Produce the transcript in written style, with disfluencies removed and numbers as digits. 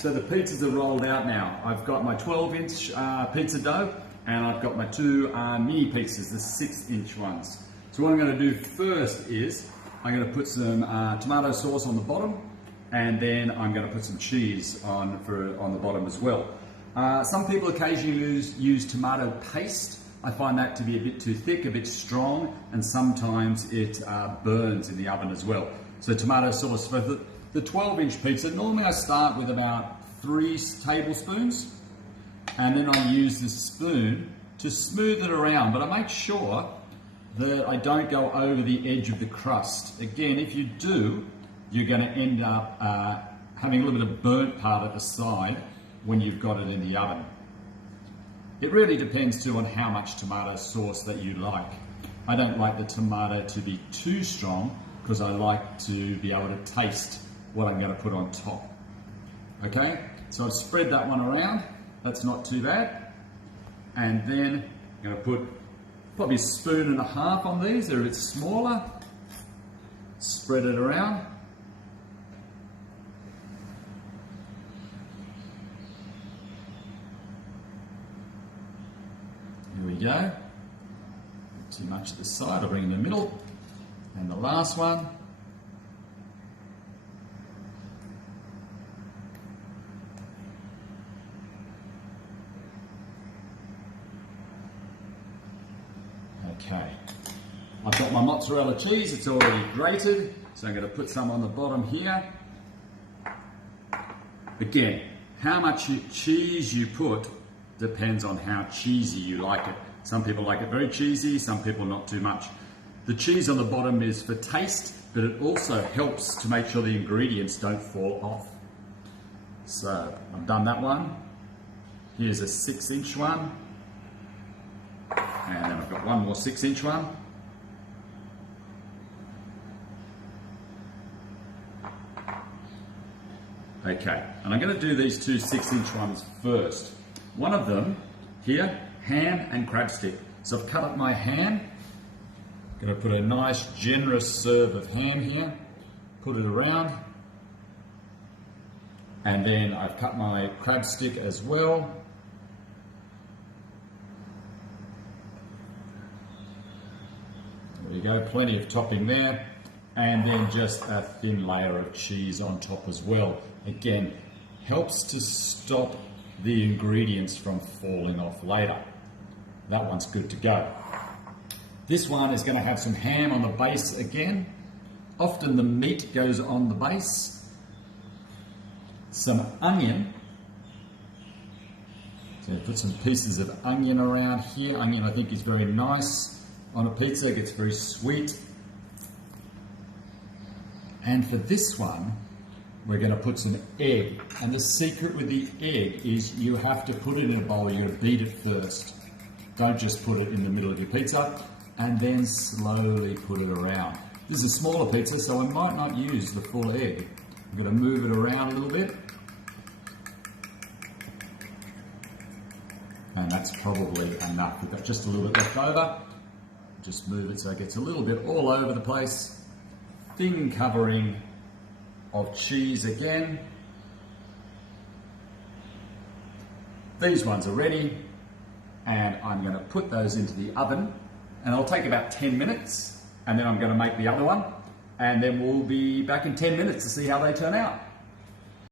so the pizzas are rolled out now. I've got my 12-inch pizza dough, and I've got my two mini pizzas, the 6-inch ones. So what I'm going to do first is I'm going to put some tomato sauce on the bottom, and then I'm going to put some cheese on the bottom as well. Some people occasionally use tomato paste. I find that to be a bit too thick, a bit strong, and sometimes it burns in the oven as well. So tomato sauce for the 12-inch pizza, normally I start with about 3 tablespoons, and then I use this spoon to smooth it around, but I make sure that I don't go over the edge of the crust. Again, if you do, you're going to end up having a little bit of burnt part at the side when you've got it in the oven. It really depends too on how much tomato sauce that you like. I don't like the tomato to be too strong because I like to be able to taste what I'm going to put on top. Okay, so I've spread that one around. That's not too bad. And then I'm going to put probably 1.5 spoons on these. They're a bit smaller. Spread it around. Here we go. Not too much at the side. I'll bring in the middle. And the last one. Okay, I've got my mozzarella cheese, it's already grated, so I'm going to put some on the bottom here. Again, how much cheese you put depends on how cheesy you like it. Some people like it very cheesy, some people not too much. The cheese on the bottom is for taste, but it also helps to make sure the ingredients don't fall off. So I've done that one. Here's a 6-inch one. And then I've got one more 6-inch one. Okay, and I'm going to do these two 6-inch ones first. One of them here, ham and crab stick. So I've cut up my ham. I'm going to put a nice generous serve of ham here. Put it around. And then I've cut my crab stick as well. There you go, plenty of topping there, and then just a thin layer of cheese on top as well. Again, helps to stop the ingredients from falling off later. That one's good to go. This one is going to have some ham on the base again. Often the meat goes on the base. Some onion. So put some pieces of onion around here. Onion I think is very nice. On a pizza, it gets very sweet. And for this one, we're going to put some egg. And the secret with the egg is you have to put it in a bowl, you're going to beat it first. Don't just put it in the middle of your pizza, and then slowly put it around. This is a smaller pizza, so I might not use the full egg. I'm going to move it around a little bit. And that's probably enough. We've got just a little bit left over. Just move it so it gets a little bit all over the place. Thin covering of cheese again. These ones are ready, and I'm going to put those into the oven, and it'll take about 10 minutes, and then I'm going to make the other one, and then we'll be back in 10 minutes to see how they turn out.